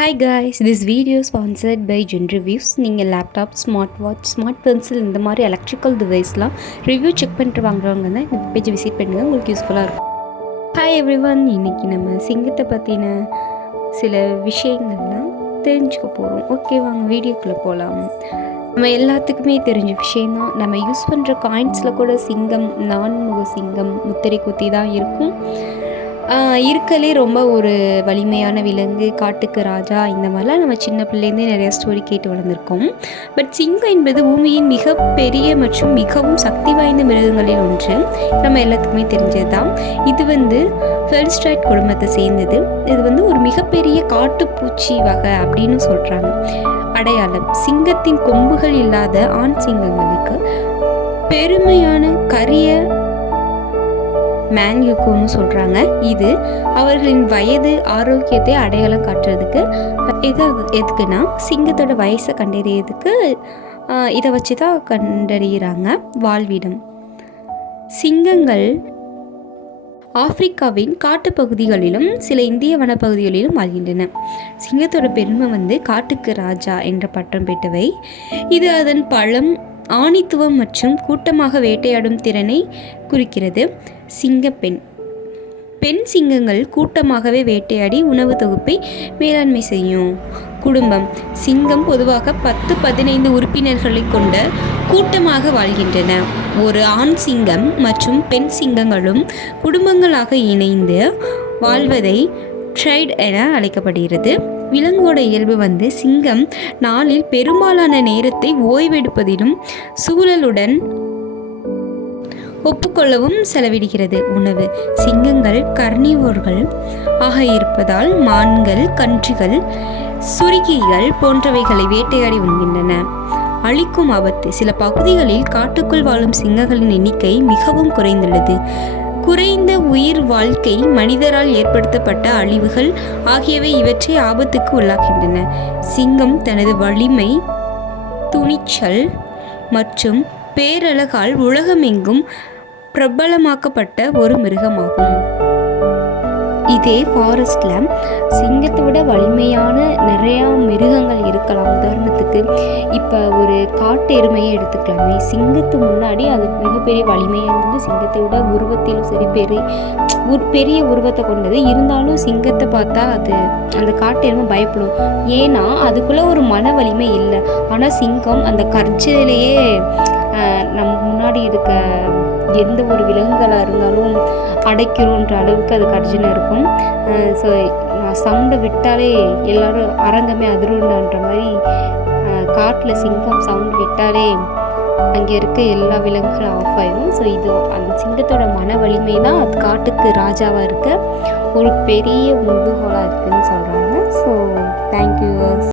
Hi guys, this video is sponsored by Gen Reviews. நீங்கள் laptop, smart watch, smart pencil இந்த மாதிரி electrical டிவைஸ்லாம் review check பண்ணிட்டு வாங்குறவங்க தான் இந்த பேஜை விசிட் பண்ணுங்கள், உங்களுக்கு யூஸ்ஃபுல்லாக இருக்கும். ஹாய் எவ்ரிவன், இன்றைக்கி நம்ம சிங்கத்தை பற்றின சில விஷயங்கள்லாம் தெரிஞ்சுக்க போகிறோம். ஓகே, வாங்க வீடியோக்குள்ளே போகலாம். நம்ம எல்லாத்துக்குமே தெரிஞ்ச விஷயந்தான், நம்ம யூஸ் பண்ணுற காயின்ஸில் கூட சிங்கம், நான்முக சிங்கம் முத்திரை குத்தி தான் இருக்கும். இருக்கலே ரொம்ப ஒரு வலிமையான விலங்கு, காட்டுக்கு ராஜா, இந்த மாதிரிலாம் நம்ம சின்ன பிள்ளைலேருந்தே நிறைய ஸ்டோரி கேட்டு வளர்ந்துருக்கோம். பட் சிங்கம் என்பது பூமியின் மிகப்பெரிய மற்றும் மிகவும் சக்தி வாய்ந்த மிருகங்களில் ஒன்று. நம்ம எல்லாத்துக்குமே தெரிஞ்சது தான். இது ஃபெல்ஸ்ட்ரைட் குடும்பத்தை சேர்ந்தது. இது ஒரு மிகப்பெரிய காட்டுப்பூச்சி வகை அப்படின்னு சொல்கிறாங்க. அடையாளம்: சிங்கத்தின் கொம்புகள் இல்லாத ஆண் சிங்கங்களுக்கு பெருமையான கரிய மேன்யூக்குன்னு சொல்கிறாங்க. இது அவர்களின் வயது, ஆரோக்கியத்தை அடையாளம் காட்டுறதுக்கு. எதுக்குன்னா சிங்கத்தோட வயசை கண்டறியறதுக்கு இதை வச்சு தான் கண்டறிகிறாங்க. வாழ்விடம்: சிங்கங்கள் ஆப்பிரிக்காவின் காட்டுப்பகுதிகளிலும் சில இந்திய வனப்பகுதிகளிலும் வாழ்கின்றன. சிங்கத்தோட பெருமை காட்டுக்கு ராஜா என்ற பட்டம் பெற்றவை. இது அதன் பழம், ஆணித்துவம் மற்றும் கூட்டமாக வேட்டையாடும் திறனை குறிக்கிறது. சிங்கப்பெண்: பெண் சிங்கங்கள் கூட்டமாகவே வேட்டையாடி உணவு தொகுப்பை மேலாண்மை செய்யும். குடும்பம்: சிங்கம் பொதுவாக 10-15 உறுப்பினர்களை கொண்ட கூட்டமாக வாழ்கின்றன. ஒரு ஆண் சிங்கம் மற்றும் பெண் சிங்கங்களும் குடும்பங்களாக இணைந்து வாழ்வதை ட்ரைட் என அழைக்கப்படுகிறது. விலங்கோட இயல்பு சிங்கம் நாளில் பெரும்பாலான நேரத்தை ஓய்வெடுப்பதிலும் சூழலுடன் ஒப்புக்கொள்ளவும் செலவிடுகிறது. உணவு: சிங்கங்கள் கர்னிவோர்கள் ஆக இருப்பதால் மான்கள், கன்றுகள், சுருக்கிகள் போன்றவைகளை வேட்டையாடி உண்கின்றன. அழிக்கும் ஆபத்து: சில பகுதிகளில் காட்டுக்குள் வாழும் சிங்கங்களின் எண்ணிக்கை மிகவும் குறைந்துள்ளது. குறைந்த உயிர் வாழ்க்கை, மனிதரால் ஏற்படுத்தப்பட்ட அழிவுகள் ஆகியவை இவற்றை ஆபத்துக்கு உள்ளாகின்றன. சிங்கம் தனது வலிமை, துணிச்சல் மற்றும் பேரழகால் உலகமெங்கும் பிரபலமாக்கப்பட்ட ஒரு மிருகமாகும். இதே ஃபாரஸ்டில் சிங்கத்தை விட வலிமையான நிறையா மிருகங்கள் இருக்கலாம். உதாரணத்துக்கு இப்போ ஒரு காட்டு எருமையை எடுத்துக்கலாமே. சிங்கத்து முன்னாடி அது மிகப்பெரிய வலிமையாக இருந்தது. சிங்கத்தை விட உருவத்திலும் சரி பெரிய உருவத்தை கொண்டது. இருந்தாலும் சிங்கத்தை பார்த்தா அந்த காட்டு எருமை பயப்படும். ஏன்னா அதுக்குள்ளே ஒரு மன வலிமை இல்லை. ஆனால் சிங்கம் அந்த கர்ஜிலேயே நம்ம முன்னாடி இருக்க எந்த ஒரு விலங்குகளாக இருந்தாலும் அடைக்கிறோன்ற அளவுக்கு அது கர்ஜனை இருக்கும். ஸோ சவுண்டை விட்டாலே எல்லோரும் அரங்கமே அதிருண்டான்ற மாதிரி காட்டில் சிங்கம் சவுண்ட் விட்டாலே அங்கே இருக்க எல்லா விலங்குகளும் ஆஃப் ஆயிடும். ஸோ இது அந்த சிங்கத்தோட மன வலிமை தான் அது காட்டுக்கு ராஜாவாக இருக்க ஒரு பெரிய முதுகோலாக இருக்குதுன்னு சொல்கிறாங்க. So thank you.